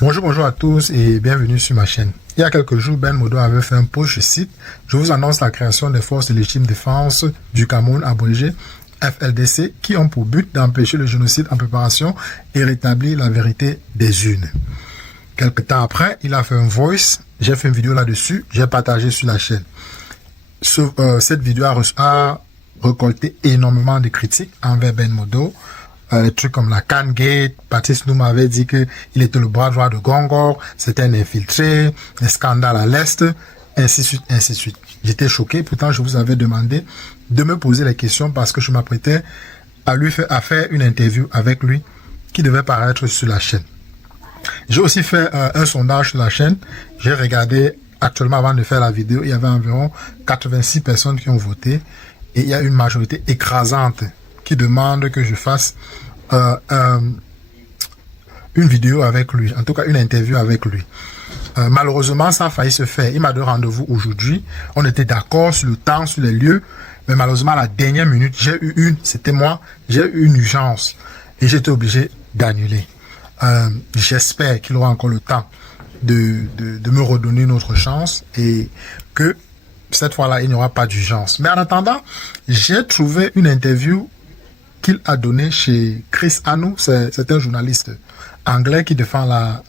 Bonjour à tous et bienvenue sur ma chaîne. Il y a quelques jours, Ben Modo avait fait un post, je cite, « Je vous annonce la création des forces de légitime défense du Cameroun abrégé FLDC qui ont pour but d'empêcher le génocide en préparation et rétablir la vérité des urnes. » Quelque temps après, il a fait un voice, j'ai fait une vidéo là-dessus, j'ai partagé sur la chaîne. Cette vidéo a récolté énormément de critiques envers Ben Modo. Les trucs comme la Can Gate, Patrice nous m'avait dit que il était le bras droit de Gongor, c'était un infiltré, un scandale à l'Est, ainsi de suite, ainsi de suite. J'étais choqué, pourtant je vous avais demandé de me poser les questions parce que je m'apprêtais à faire une interview avec lui qui devait paraître sur la chaîne. J'ai aussi fait un sondage sur la chaîne, j'ai regardé actuellement avant de faire la vidéo, il y avait environ 86 personnes qui ont voté et il y a une majorité écrasante qui demande que je fasse une vidéo avec lui, en tout cas une interview avec lui. Malheureusement, ça a failli se faire. Il m'a donné rendez-vous aujourd'hui. On était d'accord sur le temps, sur les lieux, mais malheureusement, à la dernière minute, j'ai eu une urgence et j'étais obligé d'annuler. J'espère qu'il aura encore le temps de me redonner une autre chance et que cette fois-là, il n'y aura pas d'urgence. Mais en attendant, j'ai trouvé une interview qu'il a donné chez Chris Anou, c'est un journaliste anglais qui défend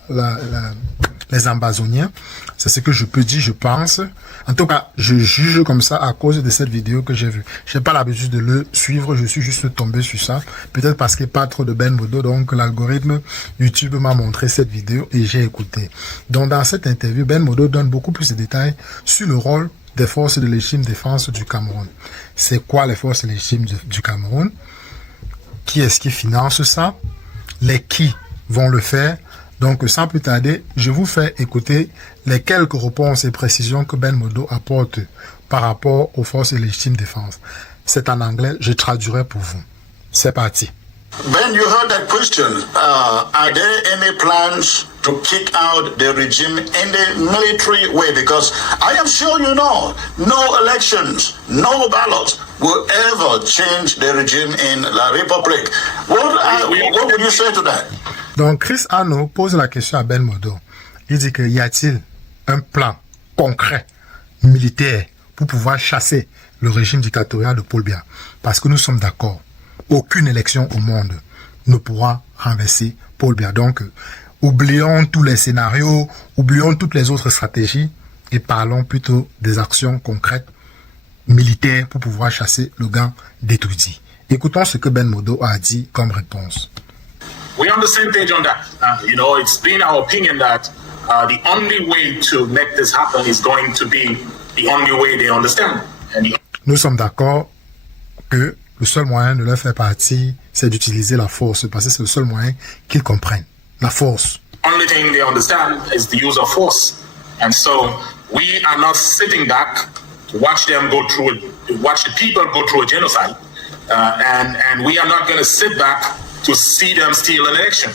les Ambazoniens. C'est ce que je peux dire, je pense. En tout cas, je juge comme ça à cause de cette vidéo que j'ai vue. Je n'ai pas l'habitude de le suivre, je suis juste tombé sur ça. Peut-être parce qu'il n'y a pas trop de Ben Modo, donc l'algorithme YouTube m'a montré cette vidéo et j'ai écouté. Donc dans cette interview, Ben Modo donne beaucoup plus de détails sur le rôle des forces de légitime défense du Cameroun. C'est quoi les forces légitimes du Cameroun? Qui est-ce qui finance ça? Les qui vont le faire? Donc, sans plus tarder, je vous fais écouter les quelques réponses et précisions que Ben Modo apporte par rapport aux forces de légitime défense. C'est en anglais, je traduirai pour vous. C'est parti. Ben, you heard that question. Are there any plans to kick out the regime in the military way? Because I am sure you know, no elections, no ballots will ever change the regime in La République. What would you say to that? Donc, Chris Anou pose la question à Ben Modo. Il dit que y a-t-il un plan concret, militaire, pour pouvoir chasser le régime dictatorial de Paul Biya? Parce que nous sommes d'accord. Aucune élection au monde ne pourra renverser Paul Biya. Donc, oublions tous les scénarios, oublions toutes les autres stratégies et parlons plutôt des actions concrètes militaires pour pouvoir chasser le gang d'Etoudi. Écoutons ce que Ben Modo a dit comme réponse. We're on the same page on that. It's been our opinion that the only way to make this happen is going to be the only way they understand. Nous sommes d'accord que le seul moyen de leur faire partie, c'est d'utiliser la force, parce que c'est le seul moyen qu'ils comprennent. La force. Only thing they understand is the use of force. And so we are not sitting back to watch them watch the people go through a genocide. And we are not going to sit back to see them steal an election.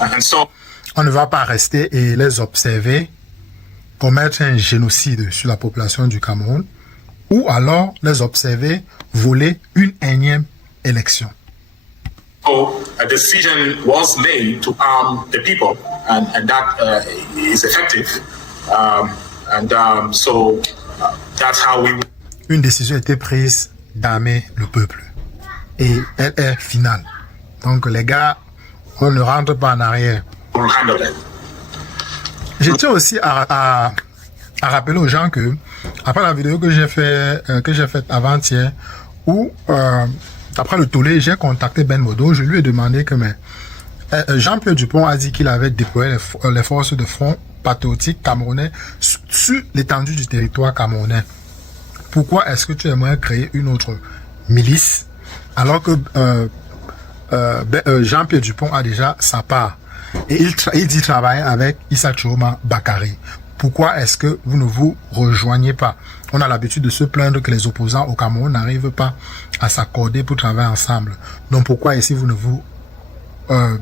And so on ne va pas rester et les observer commettre un génocide sur la population du Cameroun, ou alors les observer voler une énième élection. So a decision was made to arm the people, and that is effective. So that's how we. Une décision a été prise d'armer le peuple, et elle est finale. Donc les gars, on ne rentre pas en arrière. Je tiens aussi à rappeler aux gens que après la vidéo que j'ai faite avant-hier, où après le tollé, j'ai contacté Ben Modo, je lui ai demandé que Jean-Pierre Dupont a dit qu'il avait déployé les forces de front patriotique camerounais sur l'étendue du territoire camerounais. Pourquoi est-ce que tu aimerais créer une autre milice alors que Jean-Pierre Dupont a déjà sa part et il dit travailler avec Issa Chiroma Bakary. Pourquoi est-ce que vous ne vous rejoignez pas? On a l'habitude de se plaindre que les opposants au Cameroun n'arrivent pas à s'accorder pour travailler ensemble. Donc pourquoi ici vous ne vous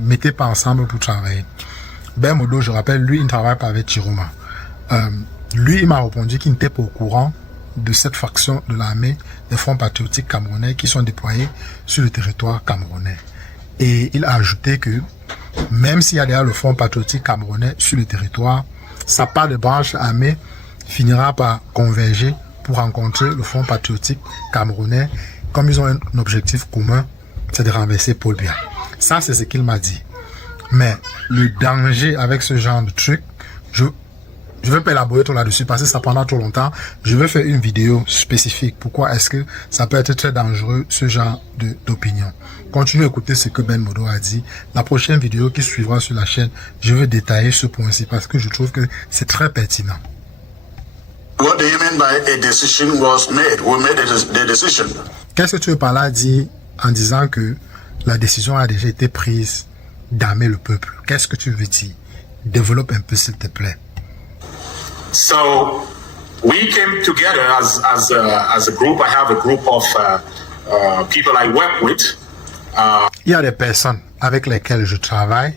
mettez pas ensemble pour travailler? Ben Modo, je rappelle, lui il ne travaille pas avec Chiroma. Lui il m'a répondu qu'il n'était pas au courant de cette faction de l'armée des fronts patriotiques camerounais qui sont déployés sur le territoire camerounais. Et il a ajouté que même s'il y a déjà le Front patriotique camerounais sur le territoire, sa part de branche armée finira par converger pour rencontrer le Front patriotique camerounais. Comme ils ont un objectif commun, c'est de renverser Paul Biya. Ça, c'est ce qu'il m'a dit. Mais le danger avec ce genre de truc, je ne vais pas élaborer trop là-dessus parce que ça prendra trop longtemps. Je vais faire une vidéo spécifique. Pourquoi est-ce que ça peut être très dangereux, ce genre d'opinion. Continuez à écouter ce que Ben Modo a dit. La prochaine vidéo qui suivra sur la chaîne, je vais détailler ce point-ci parce que je trouve que c'est très pertinent. What do you mean by a decision was made? We made the decision. Qu'est-ce que tu veux par là dire en disant que la décision a déjà été prise d'armer le peuple? Qu'est-ce que tu veux dire? Développe un peu, s'il te plaît. So we came together as a group. I have a group of people I work with. Il y a des personnes avec lesquelles je travaille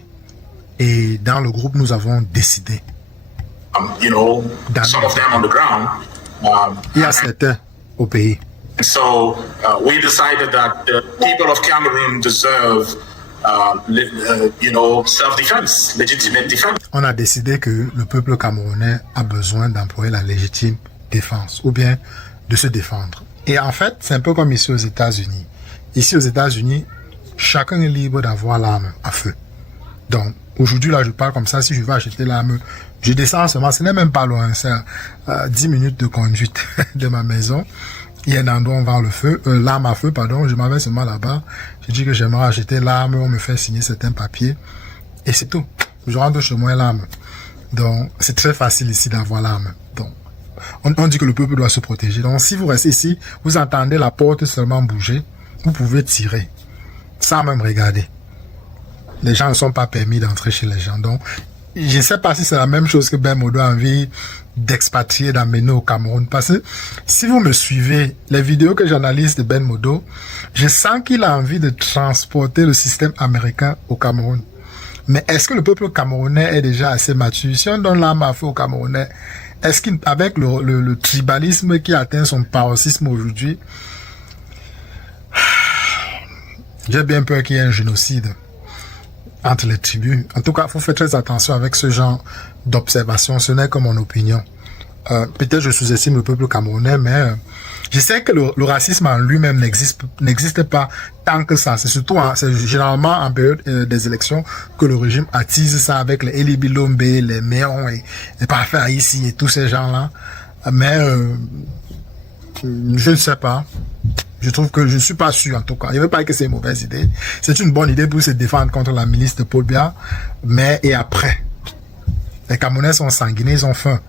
et dans le groupe, nous avons décidé. You know, some of them on the ground. Il y a certains au pays. So we decided that the people of Cameroon deserve, you know, self-defense, legitimate defense. On a décidé que le peuple camerounais a besoin d'employer la légitime défense ou bien de se défendre. Et en fait, c'est un peu comme ici aux États-Unis. Ici aux États-Unis, chacun est libre d'avoir l'arme à feu. Donc, aujourd'hui, là, je parle comme ça. Si je veux acheter l'arme, je descends seulement. Ce n'est même pas loin. C'est 10 minutes de conduite de ma maison. Il y a un endroit où on vend le feu, l'arme à feu, pardon. Je m'en vais seulement là-bas. Je dis que j'aimerais acheter l'arme. On me fait signer certains papiers. Et c'est tout. Je rentre chez moi l'arme. Donc, c'est très facile ici d'avoir l'arme. Donc, on dit que le peuple doit se protéger. Donc, si vous restez ici, vous entendez la porte seulement bouger, vous pouvez tirer. Sans même regarder. Les gens ne sont pas permis d'entrer chez les gens. Donc, je ne sais pas si c'est la même chose que Ben Modo a envie d'expatrier, d'amener au Cameroun. Parce que si vous me suivez, les vidéos que j'analyse de Ben Modo, je sens qu'il a envie de transporter le système américain au Cameroun. Mais est-ce que le peuple camerounais est déjà assez mature? Si on donne l'arme à feu aux Camerounais, est-ce qu'avec le tribalisme qui atteint son paroxysme aujourd'hui, j'ai bien peur qu'il y ait un génocide entre les tribus. En tout cas, il faut faire très attention avec ce genre d'observation. Ce n'est que mon opinion. Peut-être je sous-estime le peuple camerounais, mais je sais que le racisme en lui-même n'existe pas tant que ça. C'est surtout, c'est généralement en période des élections que le régime attise ça avec les Eli Bilombe, les Méons et les parfaits ici et tous ces gens-là. Mais je ne sais pas. Je trouve que je ne suis pas sûr en tout cas. Il ne veut pas que c'est une mauvaise idée. C'est une bonne idée pour se défendre contre la milice de Paul Biya. Mais et après, les Camerounais sont sanguinés, ils ont faim.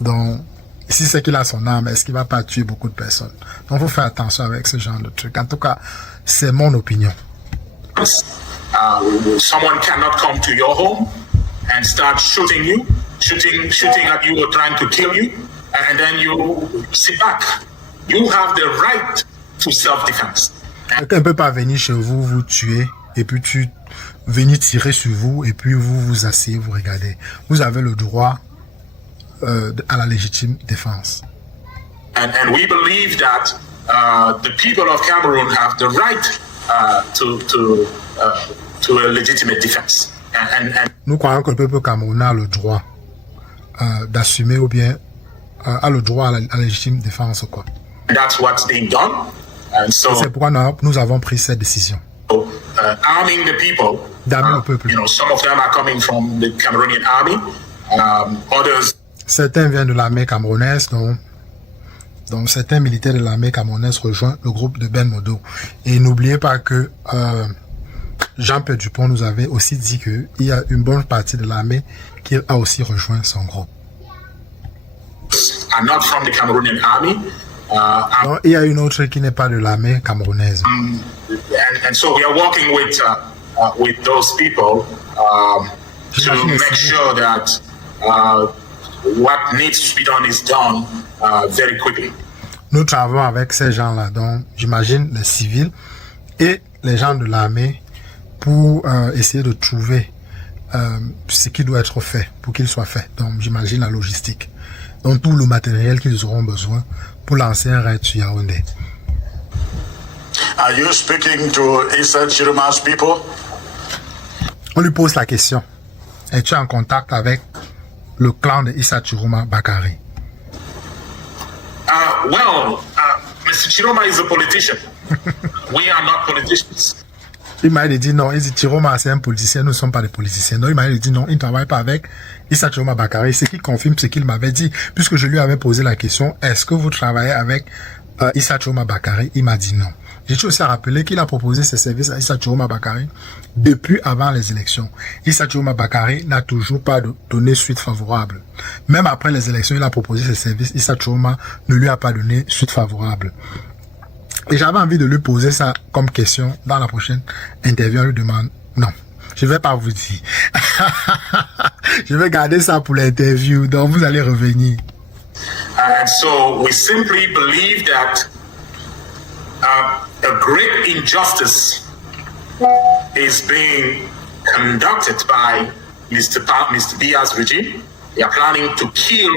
Donc, si c'est qu'il a son arme, est-ce qu'il ne va pas tuer beaucoup de personnes? Donc, il faut faire attention avec ce genre de truc. En tout cas, c'est mon opinion. Someone cannot come to your home and start shooting you, shooting at you or trying to kill you, and then you sit back. You have the right to self-defense. Quelqu'un ne peut pas venir chez vous, vous tuer, et puis venir tirer sur vous, et puis vous vous asseyez, vous regardez. Vous avez le droit à la légitime défense. And we believe that the people of Cameroon have the right to a legitimate defense. Nous croyons que le peuple camerounais a le droit d'assumer ou bien a le droit à la légitime défense, quoi. That's what's being done. And so, c'est pourquoi nous avons pris cette décision. Arming the people. D'armer le peuple. You know, some of them are coming from the Cameroonian army. Others. Certains viennent de l'armée camerounaise, donc certains militaires de l'armée camerounaise rejoignent le groupe de Ben Modo. Et n'oubliez pas que Jean-Pierre Dupont nous avait aussi dit qu'il y a une bonne partie de l'armée qui a aussi rejoint son groupe. Are not from the Cameroonian army. Donc, il y a une autre qui n'est pas de l'armée camerounaise. And so we are working with those people to make sure that what needs to be done is done very quickly. Nous travaillons avec ces gens-là, donc j'imagine les civils et les gens de l'armée pour essayer de trouver ce qui doit être fait pour qu'il soit fait. Donc j'imagine la logistique. Donc tout le matériel qu'ils auront besoin pour lancer un raid sur Yaoundé. Are you speaking to Issa Chiruma's people? On lui pose la question. Es-tu en contact avec le clan de Issa Chiroma Bakari? Mr. Chiroma is a politician. We are not politicians. Il m'a dit non, il dit Chiroma c'est un politicien, nous ne sommes pas des politiciens. Non, il m'a dit non, il ne travaille pas avec Issa Chiroma Bakari. Ce qui confirme ce qu'il m'avait dit, puisque je lui avais posé la question, est-ce que vous travaillez avec Issa Chiroma Bakari? Il m'a dit non. J'ai aussi à rappeler qu'il a proposé ses services à Issa Chiroma Bakari depuis avant les élections. Issa Chiroma Bakari n'a toujours pas donné suite favorable. Même après les élections, il a proposé ses services. Issa Chiroma ne lui a pas donné suite favorable. Et j'avais envie de lui poser ça comme question dans la prochaine interview. On lui demande, non, je vais pas vous dire. Je vais garder ça pour l'interview, donc vous allez revenir. And so we simply believe that a great injustice is being conducted by Mr. Biya's regime. They are planning to kill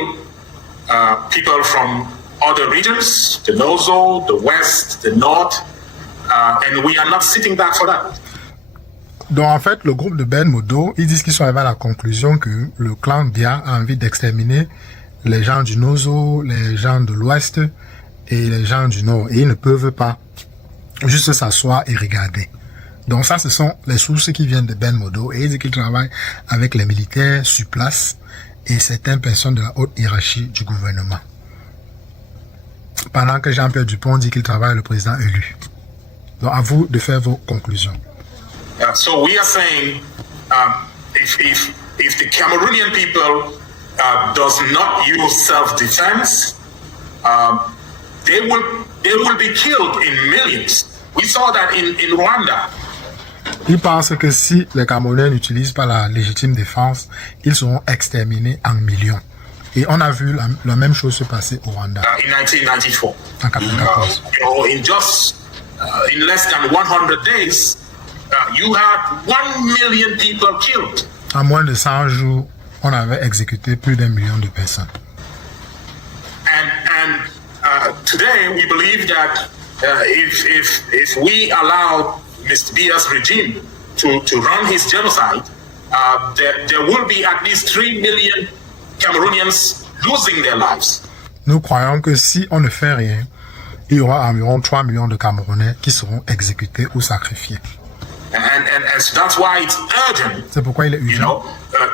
people from other regions, the Nozo, the West, the North, and we are not sitting back for that. Donc en fait, le groupe de Ben Modo, ils disent qu'ils sont arrivés à la conclusion que le clan Biya a envie d'exterminer les gens du Nozo, les gens de l'Ouest et les gens du Nord. Et ils ne peuvent pas juste s'asseoir et regarder. Donc ça, ce sont les sources qui viennent de Ben Modo. Et ils disent qu'ils travaillent avec les militaires sur place et certaines personnes de la haute hiérarchie du gouvernement. Pendant que Jean-Pierre Dupont dit qu'il travaille avec le président élu. Donc à vous de faire vos conclusions. So we are saying if the Cameroonian people does not use self-defense, they will be killed in millions. We saw that in Rwanda. Ils pensent que si les Camerounais n'utilisent pas la légitime défense, ils seront exterminés en millions. Et on a vu la même chose se passer au Rwanda. In 1994. En 1994. In less than 100 days, you had 1 million people killed. En moins de 100 jours, on avait exécuté plus d'1 million de personnes. And today we believe that if we allow Mr. Biya's regime to run his genocide, there will be at least 3 million Cameroonians losing their lives. Nous croyons que si on ne fait rien, il y aura environ 3 millions de Camerounais qui seront exécutés ou sacrifiés. And so that's why it's urgent. C'est pourquoi il est urgent.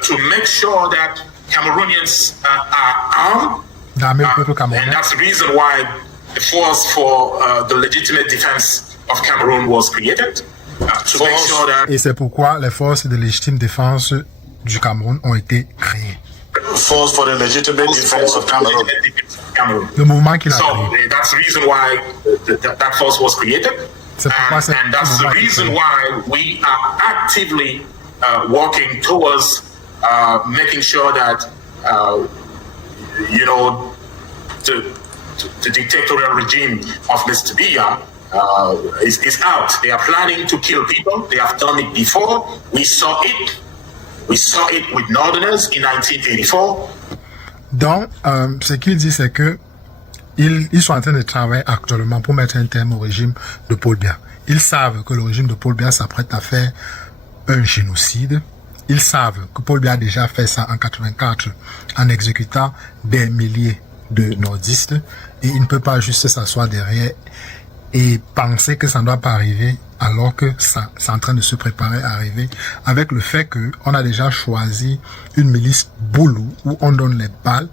To make sure that Cameroonians are armed. D'armer le peuple camerounais. And that's the reason why the force for the legitimate defense of Cameroon was created. To make sure that. Et c'est pourquoi les forces de légitime défense du Cameroun ont été créées. Force for the legitimate defense of Cameroon. Le mouvement qu'il a créé. So that's the reason why that force was created. And that's the reason why we are actively working towards making sure that the dictatorial regime of Mr. Biya is out. They are planning to kill people. They have done it before. We saw it. We saw it with Northerners in 1984. Donc, ce qu'il dit, c'est que ils sont en train de travailler actuellement pour mettre un terme au régime de Paul Biya. Ils savent que le régime de Paul Biya s'apprête à faire un génocide. Ils savent que Paul Biya a déjà fait ça en 84 en exécutant des milliers de nordistes et il ne peut pas juste s'asseoir derrière et penser que ça ne doit pas arriver alors que ça c'est en train de se préparer à arriver avec le fait qu'on a déjà choisi une milice Boulou où on donne les balles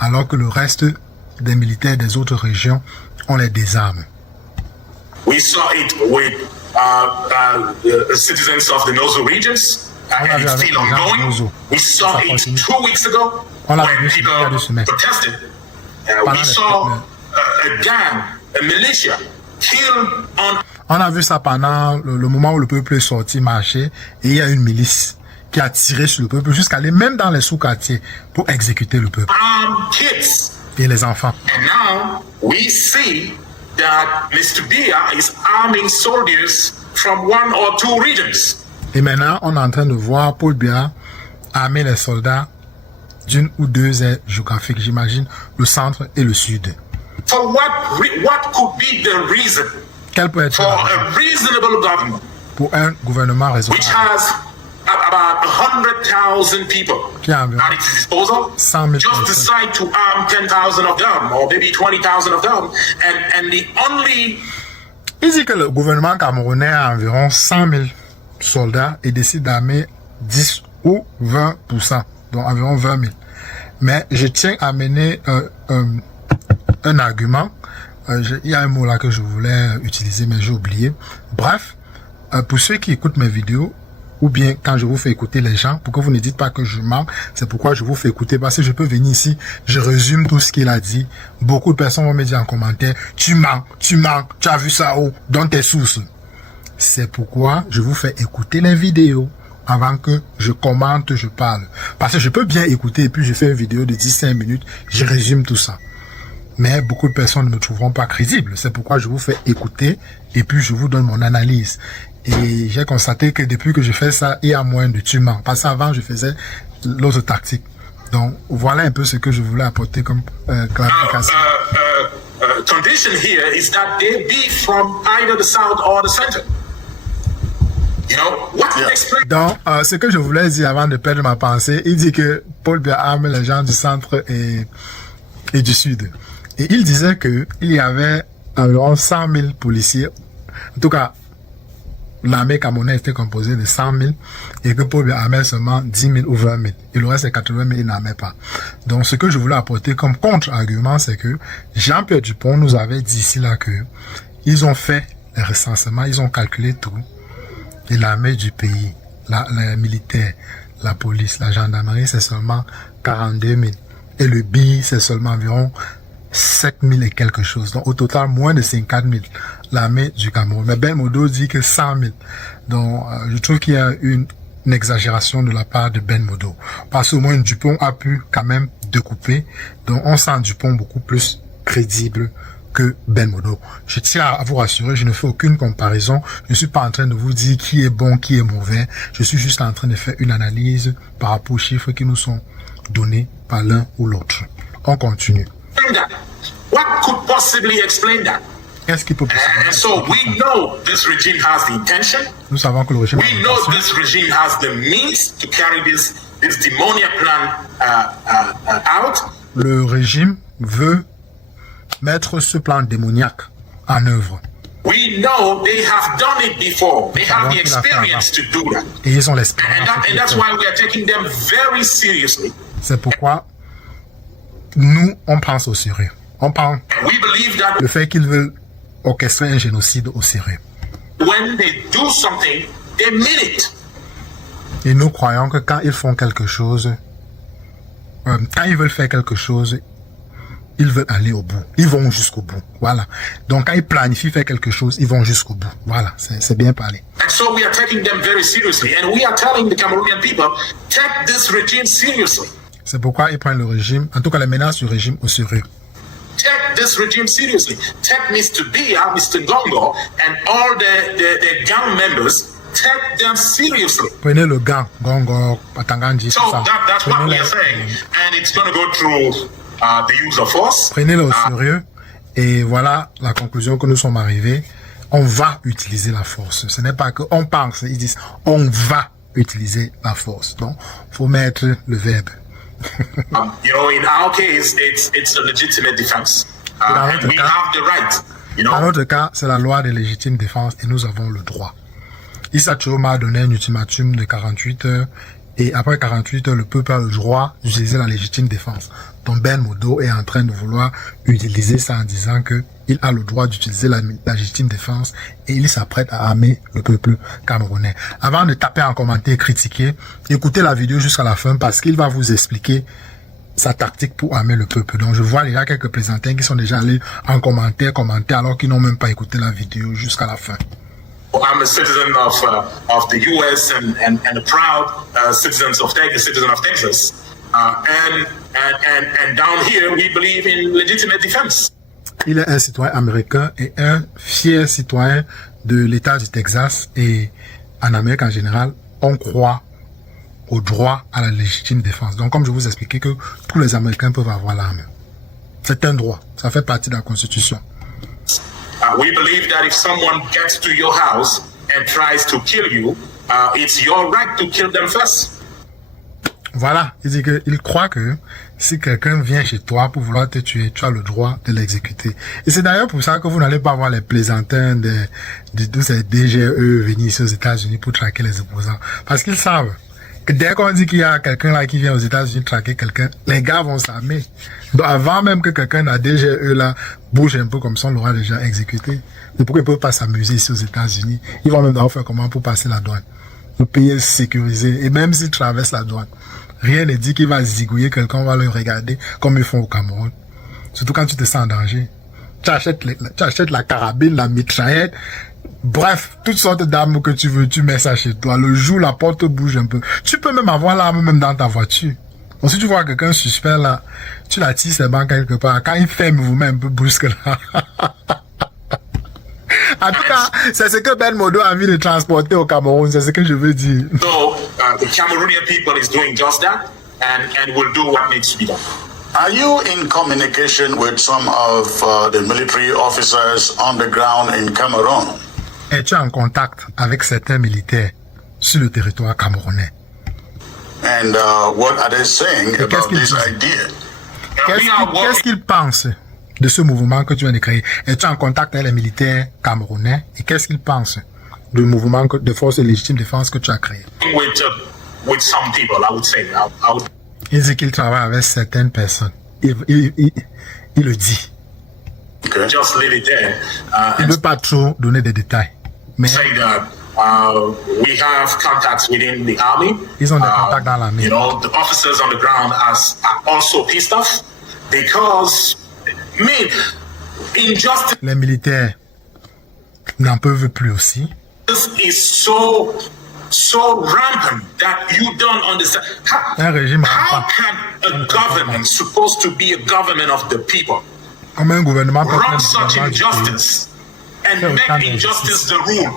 alors que le reste des militaires des autres régions, on les désarme. We saw it with citizens of the Nozo regions, and it's still ongoing. We saw it 2 weeks ago when people protested. We saw a gang, a militia, killed on. On a vu ça pendant le moment où le peuple est sorti marcher et il y a une milice qui a tiré sur le peuple jusqu'à aller même dans les sous-quartiers pour exécuter le peuple. Kids. Et les enfants. And now we see that Mr. Biya is arming soldiers from 1 or 2 regions. Et maintenant, on est en train de voir Paul Biya armer les soldats d'une ou 2 aires géographiques, j'imagine, le centre et le sud. For what could be the reason Quel peut être for a reasonable government, pour un gouvernement which raisonnable has about 100,000 people qui a environ at its disposal, 100 000 just personnes? decide to arm 10,000 of them, or maybe 20,000 of them, and the only Il dit que le gouvernement camerounais a environ 100 000 soldats et décide d'armer 10 ou 20%, donc environ 20 000. Mais je tiens à mener un argument. Il y a un mot là que je voulais utiliser, mais j'ai oublié. Bref, pour ceux qui écoutent mes vidéos, ou bien quand je vous fais écouter les gens, pour que vous ne dites pas que je mens, c'est pourquoi je vous fais écouter, parce que je peux venir ici, je résume tout ce qu'il a dit. Beaucoup de personnes vont me dire en commentaire, tu mens, tu as vu ça où, dans tes sources. C'est pourquoi je vous fais écouter les vidéos avant que je commente, je parle. Parce que je peux bien écouter et puis je fais une vidéo de 15 minutes, je résume tout ça. Mais beaucoup de personnes ne me trouveront pas crédible. C'est pourquoi je vous fais écouter et puis je vous donne mon analyse. Et j'ai constaté que depuis que je fais ça, il y a moins de tuements. Parce qu'avant, je faisais l'autre tactique. Donc, voilà un peu ce que je voulais apporter comme clarification. condition here is that they be from either the south or the center. You know, what explain? Donc, ce que je voulais dire avant de perdre ma pensée, il dit que Paul Biya arme les gens du centre et du sud. Et il disait que il y avait environ 100 000 policiers. En tout cas, l'armée camerounaise était composée de 100 000 et que Paul Biya armait seulement 10 000 ou 20 000. Et le reste, c'est 80 000, il n'armait pas. Donc, ce que je voulais apporter comme contre-argument, c'est que Jean-Pierre Dupont nous avait dit ici là que ils ont fait les recensements, ils ont calculé tout. Et l'armée du pays, les militaires, la police, la gendarmerie, c'est seulement 42 000. Et le BI, c'est seulement environ 7 000 et quelque chose. Donc, au total, moins de 50 000. L'armée du Cameroun. Mais Ben Modo dit que 100 000. Donc, je trouve qu'il y a une exagération de la part de Ben Modo. Parce qu'au moins, Dupont a pu quand même découper. Donc, on sent Dupont beaucoup plus crédible que Ben Modo. Je tiens à vous rassurer, je ne fais aucune comparaison. Je ne suis pas en train de vous dire qui est bon, qui est mauvais. Je suis juste en train de faire une analyse par rapport aux chiffres qui nous sont donnés par l'un ou l'autre. On continue. What could possibly explain that? Qu'est-ce qui peut And so we know this regime has the intention. Nous savons que le régime We know this regime has the means to carry this demoniac plan out. Le régime veut mettre ce plan démoniaque en œuvre. We know they have done it before. They have the experience to do that. Et ils ont l'expérience. And that's why we are taking them very seriously. C'est pourquoi nous, on pense au sérieux. On prend We believe that le fait qu'ils veulent orchestrer un génocide au sérieux. when they do something, they mean it. Et nous croyons que quand ils font quelque chose, quand ils veulent faire quelque chose, ils veulent aller au bout. Ils vont jusqu'au bout. Voilà. Donc, quand ils planifient faire quelque chose, ils vont jusqu'au bout. Voilà. C'est bien parlé. And so we are taking them very seriously. And we are telling the Cameroonian people, take this regime seriously. C'est pourquoi ils prennent le régime, en tout cas les menaces du régime au sérieux. Take this regime seriously. Take Mr. Biya, Mr. Ngongo, and all the gang members, take them seriously. Prenez le gang, Gongo, Patangandji, tout So ça. that's what we are saying. And it's going to go through the use of force. Prenez-le au sérieux. Et voilà la conclusion que nous sommes arrivés. On va utiliser la force. Ce n'est pas qu'on pense, ils disent on va utiliser la force. Donc, faut mettre le verbe. You know, in our case, it's a legitimate defense. And we have the right, you Dans know. notre cas, c'est la loi de légitime défense et nous avons le droit. Issa Choma a donné un ultimatum de 48 heures et après 48 heures, le peuple a le droit d'utiliser la légitime défense. Donc Ben Modo est en train de vouloir utiliser ça en disant que il a le droit d'utiliser la légitime défense et il s'apprête à armer le peuple camerounais. Avant de taper en commentaire, critiquer, écoutez la vidéo jusqu'à la fin parce qu'il va vous expliquer sa tactique pour armer le peuple. Donc je vois déjà quelques plaisantins qui sont déjà allés en commentaire alors qu'ils n'ont même pas écouté la vidéo jusqu'à la fin. I'm a citizen of the U.S. and a proud citizen of Texas. And down here, we believe in legitimate defense. Il est un citoyen américain et un fier citoyen de l'État du Texas et en Amérique en général, on croit au droit à la légitime défense. Donc, comme je vous expliquais que tous les Américains peuvent avoir l'arme. C'est un droit. Ça fait partie de la Constitution. We believe that if someone gets to your house and tries to kill you, it's your right to kill them first. Voilà, il croit que si quelqu'un vient chez toi pour vouloir te tuer, tu as le droit de l'exécuter. Et c'est d'ailleurs pour ça que vous n'allez pas voir les plaisantins de tous ces DGE venir ici aux États-Unis pour traquer les opposants. Parce qu'ils savent que dès qu'on dit qu'il y a quelqu'un là qui vient aux États-Unis traquer quelqu'un, les gars vont s'armer. Donc avant même que quelqu'un de la DGE là bouge un peu comme ça, on l'aura déjà exécuté. Mais pourquoi ils ne peuvent pas s'amuser ici aux États-Unis? Ils vont même d'abord faire comment pour passer la douane. Le pays est sécurisé. Et même s'ils traversent la douane, rien ne dit qu'il va zigouiller quelqu'un, on va le regarder comme ils font au Cameroun. Surtout quand tu te sens en danger. Tu achètes la carabine, la mitraillette, bref, toutes sortes d'armes que tu veux, tu mets ça chez toi. Le jour, la porte bouge un peu. Tu peux même avoir l'arme même dans ta voiture. Donc si tu vois quelqu'un suspect là, tu la tires ses bancs quelque part. Quand il fait un mouvement un peu brusque là. En tout cas, c'est ce que Ben Modo a envie de transporter au Cameroun, c'est ce que je veux dire. So the Cameroonian people is doing just that and will do what needs to be done. Are you in communication with some of the military officers on the ground in Cameroon? Es-tu en contact avec certains militaires sur le territoire camerounais? And what are they saying Et about qu'est-ce this qu'ils disent? idea? Qu'est-ce qu'ils pensent de ce mouvement que tu viens de créer? Es-tu en contact avec les militaires camerounais? Et qu'est-ce qu'ils pensent du mouvement de force de légitime défense que tu as créé? With some people, I would say. I would... Il dit qu'il travaille avec certaines personnes. Il le dit. Okay. Just leave it there. Il ne veut pas trop donner des détails. Mais Say that we have contacts within the army. ils ont des contacts dans l'armée. You know, the officers on the ground are also pissed off because, injustice Les militaires n'en peuvent plus aussi. is so rampant that you don't understand. Un régime How rampant. can a government supposed to be a government of the people Comme un gouvernement peut run être such un gouvernement du pays injustice and Faire autant make injustice the rule?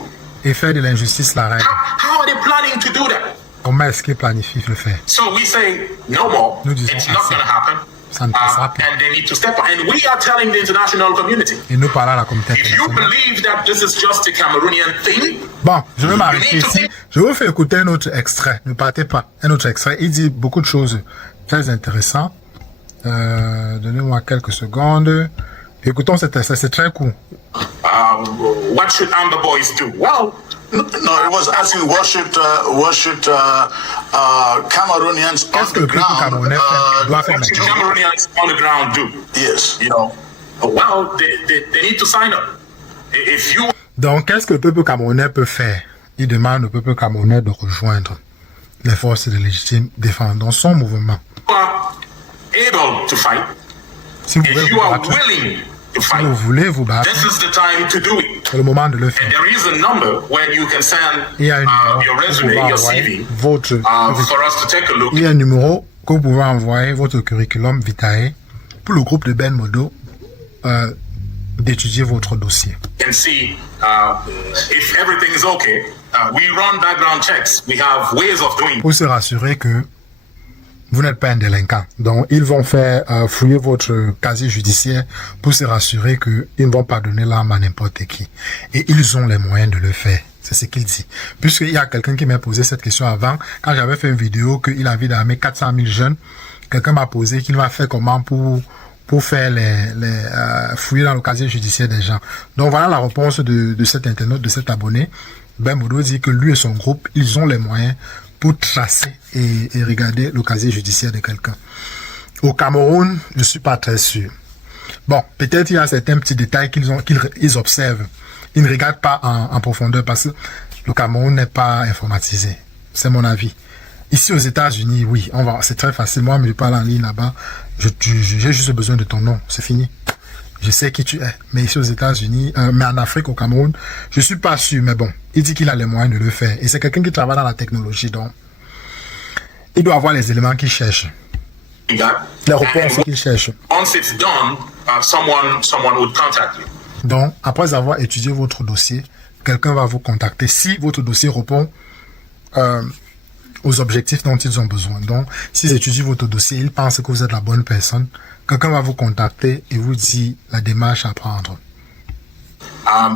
et faire de l'injustice la règle. How are they planning to do that? Comment est-ce qu'ils planifient le faire? So we say no more. Nous disons It's not assez. going to happen. Ça ne passera pas. And they need to step up. And we are telling the international community, Et nous parlons à la communauté if you internationale. believe that this is just a Cameroonian thing, Bon, je vais m'arrêter ici. Je vais vous faire écouter un autre extrait. Ne partez pas. Un autre extrait. Il dit beaucoup de choses très intéressantes. Donnez-moi quelques secondes. Écoutons cet extrait. C'est très court. what should Amber Boys do? Well, No, it was asking what should Cameroonians on Qu'est-ce que the le peuple ground camerounais doit faire what should maintenant? Cameroonians on the ground do? Yes. You know, well, they need to sign up. If you Donc, qu'est-ce que le peuple camerounais peut faire? Il demande au peuple camerounais de rejoindre les forces de légitime défense dans son mouvement. are able to fight, Si vous voulez if vous you are battre, willing to si fight, vous voulez vous battre, this is the time to do it. c'est le moment de le faire. And there is a number where you can send Il y a un numéro your que vous resume, pouvez your envoyer CV, votre for us to take a look. Il y a un numéro que vous pouvez envoyer votre curriculum vitae pour le groupe de Ben Modo d'étudier votre dossier. And see if everything is okay. We run background checks. We have ways of doing. Pour se rassurer que vous n'êtes pas un délinquant. Donc, ils vont faire fouiller votre casier judiciaire pour se rassurer qu'ils ne vont pas donner l'arme à n'importe qui. Et ils ont les moyens de le faire. C'est ce qu'il dit. Puisqu'il y a quelqu'un qui m'a posé cette question avant, quand j'avais fait une vidéo qu'il a envie d'armer 400 000 jeunes, quelqu'un m'a posé qu'il va faire comment pour faire fouiller dans le casier judiciaire des gens. Donc, voilà la réponse de cet internaute, de cet abonné. Ben Modo dit que lui et son groupe, ils ont les moyens pour tracer et regarder le casier judiciaire de quelqu'un. Au Cameroun, je suis pas très sûr. Bon, peut-être il y a certains petits détails qu'ils observent. Ils ne regardent pas en profondeur parce que le Cameroun n'est pas informatisé. C'est mon avis. Ici aux États-Unis, oui, c'est très facile. Moi, je parle en ligne là-bas. J'ai juste besoin de ton nom. C'est fini. Je sais qui tu es. Mais ici aux États-Unis, mais en Afrique, au Cameroun, je suis pas sûr. Mais bon, il dit qu'il a les moyens de le faire. Et c'est quelqu'un qui travaille dans la technologie. Donc, il doit avoir les éléments qu'il cherche. Les réponses qu'il cherche. Once it's done, someone would contact you. Donc, après avoir étudié votre dossier, quelqu'un va vous contacter si votre dossier répond aux objectifs dont ils ont besoin. Donc, s'ils étudient votre dossier, ils pensent que vous êtes la bonne personne, quelqu'un va vous contacter et vous dit la démarche à prendre.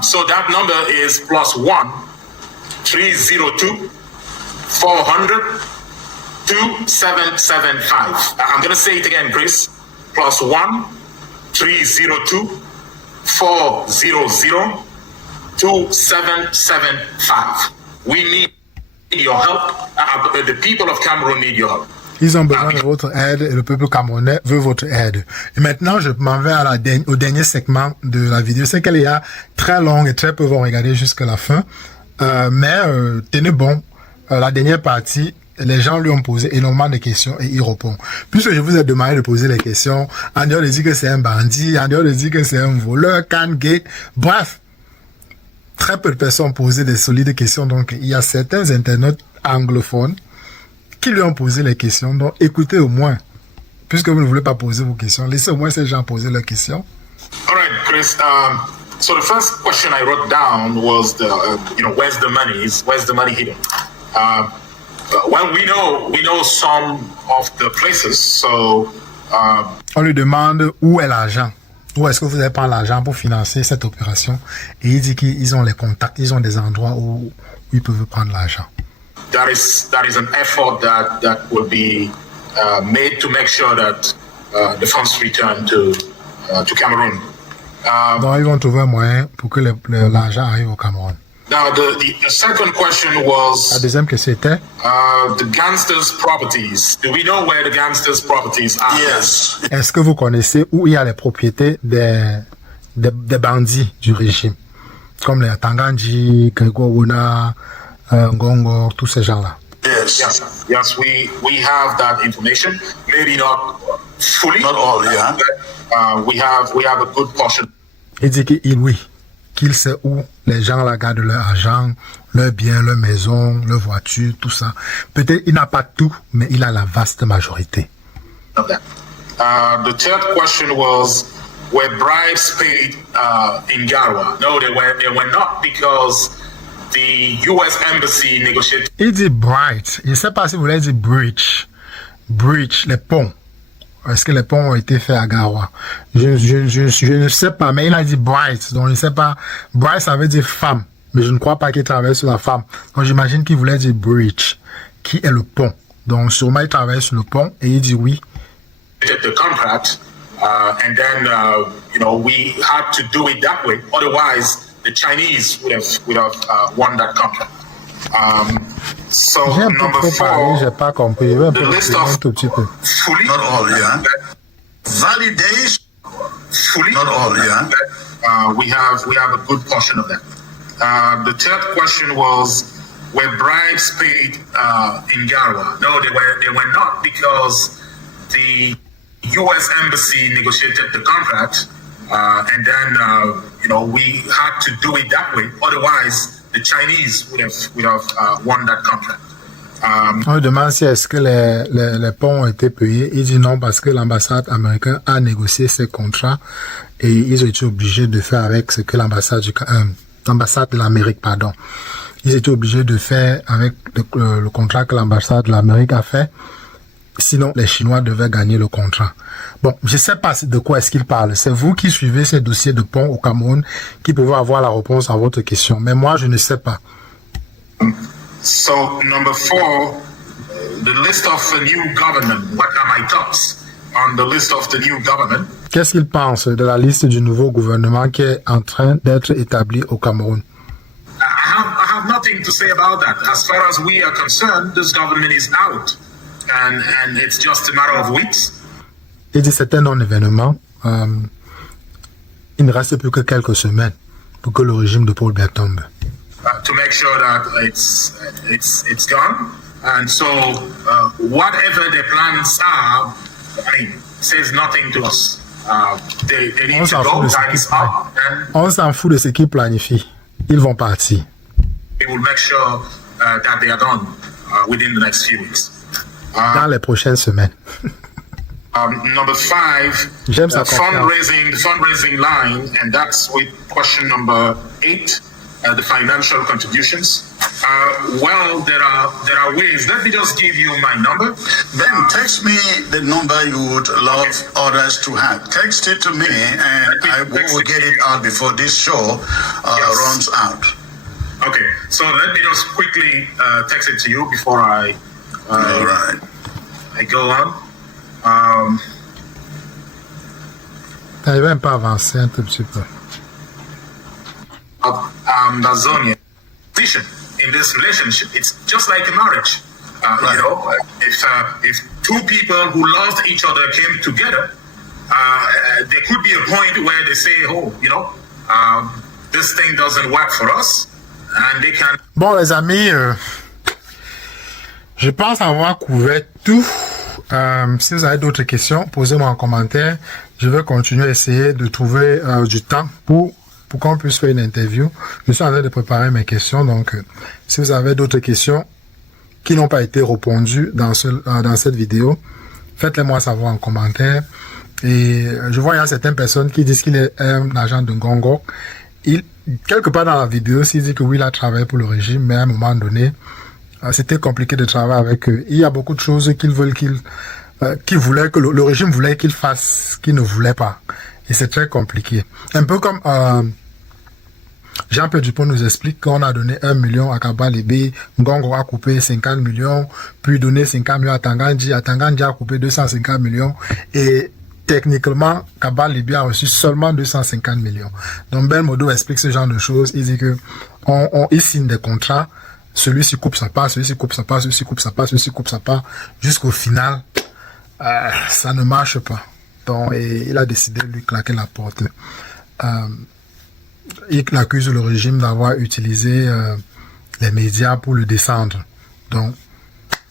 So that number is +1 302 400 2775. I'm going to say it again, Chris. +1 302 400 2775. We need your help. The people of Cameroon need your help. Ils ont besoin de votre aide et le peuple camerounais veut votre aide. Et maintenant, je m'en vais au dernier segment de la vidéo. C'est qu'elle est très longue et très peu vont regarder jusqu'à la fin. Mais tenez bon, la dernière partie, les gens lui ont posé énormément de questions et il répond. Puisque je vous ai demandé de poser les questions, en dehors de dire que c'est un bandit, en dehors de dire que c'est un voleur, can-gate, bref. Très peu de personnes ont posé des solides questions. Donc, il y a certains internautes anglophones qui lui ont posé les questions. Donc, écoutez au moins. Puisque vous ne voulez pas poser vos questions, laissez au moins ces gens poser leurs questions. All right, Chris. So the first question I wrote down was where's the money? Where's the money hidden? Well, we know some of the places. So, on lui demande où est l'argent. Où est-ce que vous allez prendre l'argent pour financer cette opération? Et il dit qu'ils ont les contacts, ils ont des endroits où ils peuvent prendre l'argent. That is an effort that will be made to make sure that the funds return to Cameroon. Donc ils vont trouver un moyen pour que l'argent arrive au Cameroun. Now the second question was la deuxième question était the gangsters' properties. Do we know where the gangsters' properties are? Yes. Est-ce que vous connaissez où il y a les propriétés des bandits du régime, comme les Tanganji, Gregoruna, Ngongo, tous ces gens-là? Yes, we have that information. Maybe not fully. Not all, yeah. But, we have a good portion. Il dit qu'il sait où les gens là gardent leur argent, leurs biens, leurs maisons, leurs voitures, tout ça. Peut-être il n'a pas tout, mais il a la vaste majorité. The third question was, were bribes paid in Garwa? No, they were not, because the U.S. Embassy negotiated. Il dit bright. Je ne sais pas si vous voulez dire breach. Breach, les ponts. Est-ce que les ponts ont été faits à Garoua? Je ne sais pas, mais il a dit bright. Donc je ne sais pas. Bright, ça veut dire femme. Mais je ne crois pas qu'il travaille sur la femme. Donc j'imagine qu'il voulait dire breach, qui est le pont. Donc sûrement il travaille sur le pont et il dit oui. The contract, and then we had to do it that way. Otherwise, the Chinese would have won that contract. So number 4, j'ai pas compris. the list of fully, not all, yeah. Validation, fully, not all, yeah. We have a good portion of that. The third question was, were bribes paid in Garwa? No, they were not, because the U.S. Embassy negotiated the contract, and then we had to do it that way. Otherwise, the Chinese would have won that contract. On lui demande si est-ce que les ponts ont été payés. Il dit non, parce que l'ambassade américaine a négocié ces contrats et ils ont été obligés de faire avec ce que l'ambassade de l'Amérique, pardon. Ils étaient obligés de faire avec le contrat que l'ambassade de l'Amérique a fait. Sinon, les Chinois devaient gagner le contrat. Bon, je ne sais pas de quoi est-ce qu'il parle. C'est vous qui suivez ces dossiers de pont au Cameroun qui pouvez avoir la réponse à votre question. Mais moi, je ne sais pas. So, number 4, the list of the new government. What are my thoughts on the list of the new government? Qu'est-ce qu'il pense de la liste du nouveau gouvernement qui est en train d'être établi au Cameroun? I have nothing to say about that. As far as we are concerned, this government is out. And it's just a matter of weeks. Il dit c'est un non-événement. Il ne reste plus que quelques semaines pour que le régime de Paul Biya tombe. To make sure that it's gone. And so whatever the plans are, says nothing to us. They need to go. Time is up. On s'en fout de ce qu'ils planifient. Ils vont partir. We will make sure that they are done within the next few weeks. Dans les prochaines semaines. Number 5, fundraising line, and that's with question number 8, the financial contributions. Well, there are ways. Let me just give you my number. Then text me the number you would love others to have. Text it to me, and I will get it out before this show runs out. Okay, so let me just quickly text it to you before I All right. I go on. Il va même pas avancer un tout petit peu. Dazonia. In this relationship, it's just like a marriage. Right. You know, if two people who loved each other came together, there could be a point where they say, "Oh, you know, this thing doesn't work for us," and they can. Bon, les amis, je pense avoir couvert tout. Si vous avez d'autres questions, posez-moi en commentaire. Je vais continuer à essayer de trouver du temps pour qu'on puisse faire une interview. Je suis en train de préparer mes questions, donc si vous avez d'autres questions qui n'ont pas été répondues dans cette vidéo, faites-les moi savoir en commentaire. Et je vois il y a certaines personnes qui disent qu'il est un agent de Ngongo. Quelque part dans la vidéo, s'il dit que oui, il a travaillé pour le régime, mais à un moment donné, c'était compliqué de travailler avec eux. Il y a beaucoup de choses qu'ils veulent voulaient que le régime voulait qu'ils fassent, qu'ils ne voulaient pas. Et c'est très compliqué. Un peu comme Jean-Pierre Dupont nous explique qu'on a donné 1 million à Kaba Libé, Ngongo a coupé 50 millions, puis donné 50 millions à Tangandji a coupé 250 millions, et techniquement, Kaba Libé a reçu seulement 250 millions. Donc Belmondo explique ce genre de choses, il dit que il signe des contrats, celui-ci coupe sa part, celui-ci coupe sa part, celui-ci coupe sa part, celui-ci coupe sa part, jusqu'au final, ça ne marche pas. Donc, et il a décidé de lui claquer la porte. Il accuse le régime d'avoir utilisé les médias pour le descendre. Donc,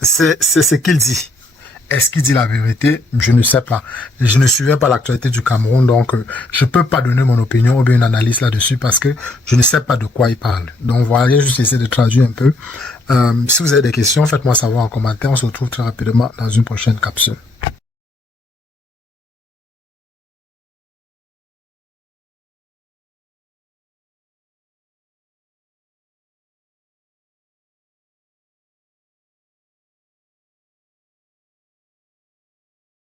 c'est ce qu'il dit. Est-ce qu'il dit la vérité? Je ne sais pas. Je ne suivais pas l'actualité du Cameroun, donc je peux pas donner mon opinion ou bien une analyse là-dessus parce que je ne sais pas de quoi il parle. Donc voilà, j'ai juste essayé de traduire un peu. Si vous avez des questions, faites-moi savoir en commentaire. On se retrouve très rapidement dans une prochaine capsule.